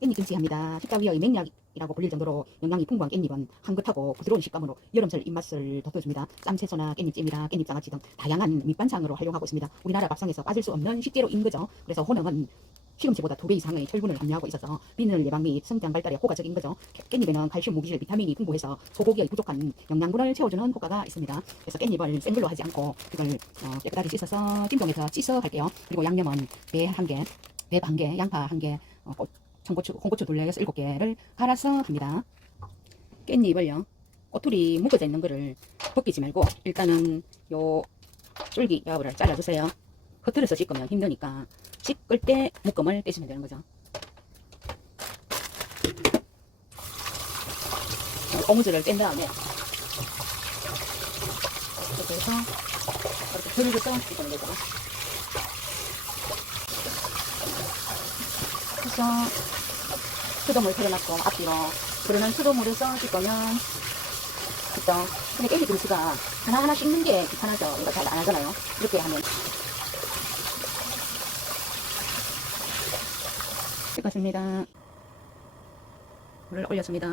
깻잎 김치합니다. 식사위의 맹약이라고 불릴 정도로 영양이 풍부한 깻잎은 향긋하고 부드러운 식감으로 여름철 입맛을 돋궈줍니다. 쌈채소나 깻잎찜이나 깻잎장아찌 등 다양한 밑반찬으로 활용하고 있습니다. 우리나라 밥상에서 빠질 수 없는 식재료인 거죠. 그래서 혼응은 시금치보다 두 배 이상의 철분을 함유하고 있어서 비늘 예방 및 성장 발달에 효과적인 거죠. 깻잎에는 칼슘, 무기질, 비타민이 풍부해서 소고기의 부족한 영양분을 채워주는 효과가 있습니다. 그래서 깻잎을 생글로 하지 않고 이걸 어, 깨끗하게 씻어서 찜통에서 씻어 할게요. 그리고 양념은 배 한 개, 배 반 개, 양파 한 개, 어, 홍고추 둘레 여섯 일곱 개를 갈아서 합니다. 깻잎을요. 꼬투리 묶어져 있는 거를 벗기지 말고 일단은 요 줄기 엽을 잘라주세요. 겉으로서 씻으면 힘드니까 씻을 때 묶음을 떼시면 되는 거죠. 어, 고무줄을 뺀 다음에 이렇게 해서 이렇게 들고서 씻으면 되죠. 그래서 수돗물 틀어놨고 앞뒤로 그러는 수돗물에서 씻으면 그죠? 근데 깻잎 김치가 하나하나 씻는 게 귀찮아서 이거 잘 안 하잖아요. 이렇게 하면 씻었습니다. 물을 올렸습니다.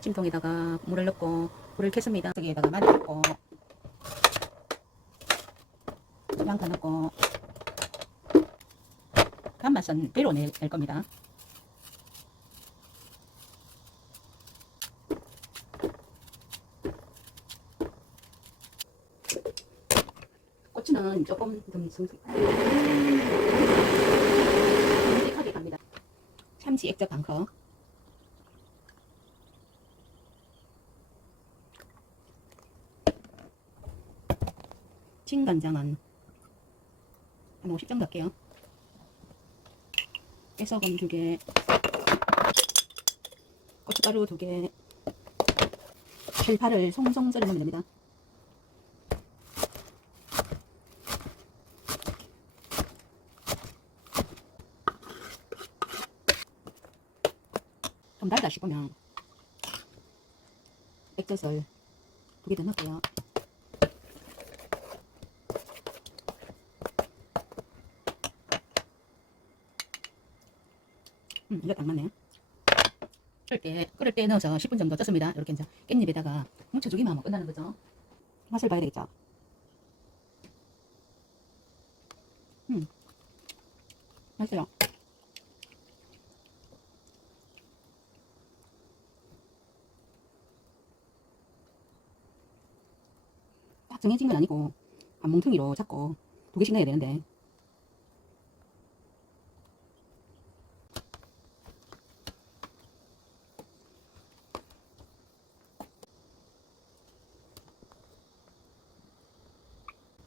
찜통에다가 물을 넣고 불을 켰습니다. 여기에다가 마늘 넣고 양파 넣고 간맛은 배로 낼, 낼 겁니다. 고추는 조금 좀 듬직하게 갑니다. 참치 액젓 반 컵. 진간장은 한 50 정도 할게요. 깨소금 2개, 고춧가루 2개, 찰파를 송송 썰어 넣으면 됩니다. 싶으면 액젓을 두 개 더 넣을게요. 음, 이거 딱 맞네요. 끓을 때, 끓을 때 넣어서 10분 정도 쪘습니다. 이렇게 이제 깻잎에다가 뭉쳐주기만 하면 끝나는 거죠. 맛을 봐야 되겠죠. 음, 맛있어요. 딱 정해진 건 아니고 한 뭉텅이로 잡고 두 개씩 넣어야 되는데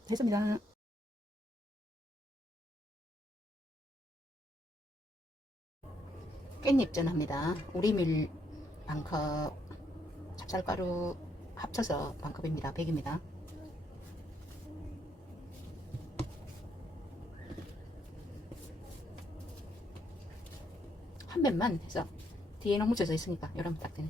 됐습니다. 깻잎전 합니다. 우리밀 반컵, 찹쌀가루 합쳐서 반컵입니다. 100입니다. 한 뱀만 해서 뒤에는 묻혀져 있으니까 이러면 딱 되네.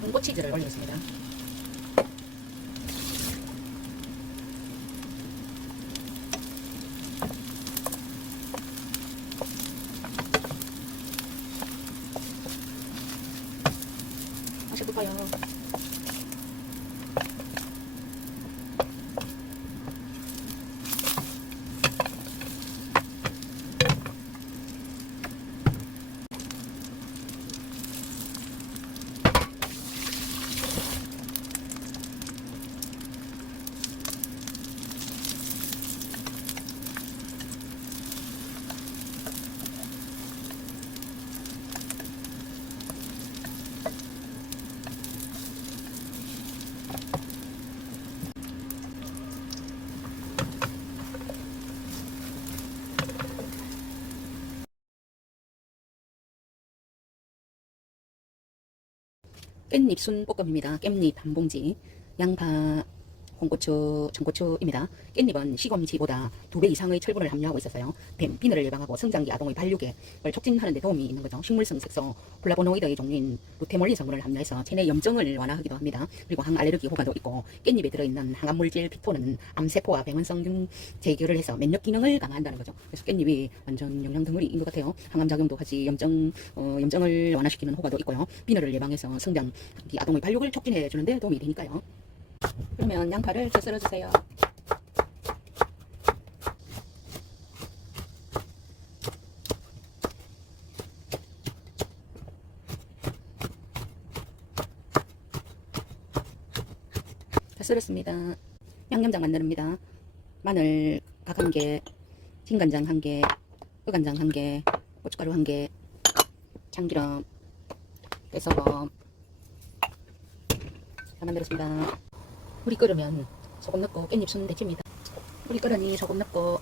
문고 치즈를 올리겠습니다. 맛이 높아요. 깻잎 순 볶음입니다. 깻잎 한 봉지, 양파, 홍고추, 청고추입니다. 깻잎은 시금치보다 두 배 이상의 철분을 함유하고 있어서요. 뱀, 비늘을 예방하고 성장기 아동의 발육에 촉진하는 데 도움이 있는 거죠. 식물성 색소, 플라보노이드의 종류인 루테몰린 성분을 함유해서 체내 염증을 완화하기도 합니다. 그리고 항알레르기 효과도 있고 깻잎에 들어있는 항암물질 피토는 암세포와 병원성 제거를 해서 면역 기능을 강화한다는 거죠. 그래서 깻잎이 완전 영양 덩어리인 것 같아요. 항암 작용도 하지 염증 어, 염증을 완화시키는 효과도 있고요. 비늘을 예방해서 성장기 아동의 발육을 촉진해 주는데 도움이 되니까요. 그러면 양파를 쳐 썰어 주세요. 다 썰었습니다. 양념장 만듭니다. 마늘 각 한 개, 진간장 한 개, 어간장 한 개, 고춧가루 한 개, 참기름, 깨소금 다 만들었습니다. 물이 끓으면 소금 넣고 깻잎 순 데칩니다. 물이 끓으니 소금 넣고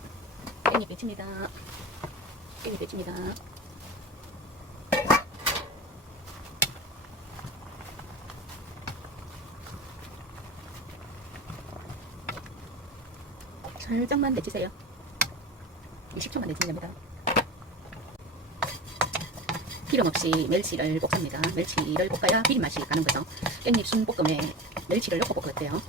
깻잎 데칩니다. 깻잎 데칩니다. 살짝만 데치세요. 20초만 데치면 됩니다. 기름 없이 멸치를 볶습니다. 멸치를 볶아야 비린 맛이 가는 거죠. 깻잎 순볶음에 멸치를 넣고 볶았대요.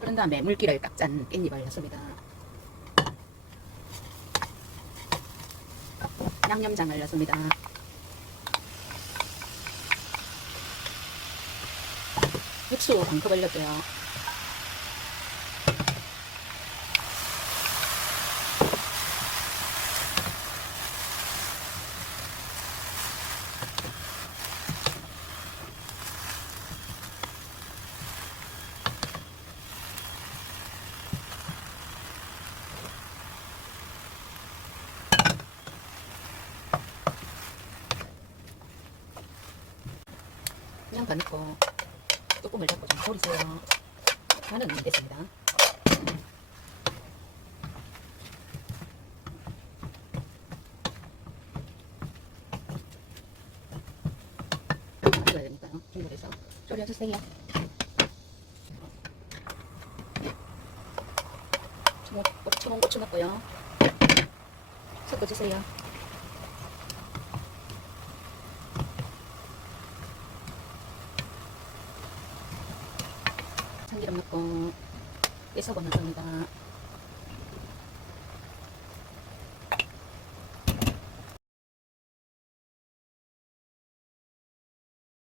그런 다음에 물기를 딱 짠 깻잎을 넣습니다. 양념장을 넣습니다. 육수 반컵을 넣고요. 그냥 다 넣고 뚜껑을 닫고 좀 졸이세요. 간은 됐습니다. 졸여야 되니까요. 중불에서 졸여주세요. 초모 고추 넣고요. 섞어주세요. 참기름 넣고 깨소금 넣습니다.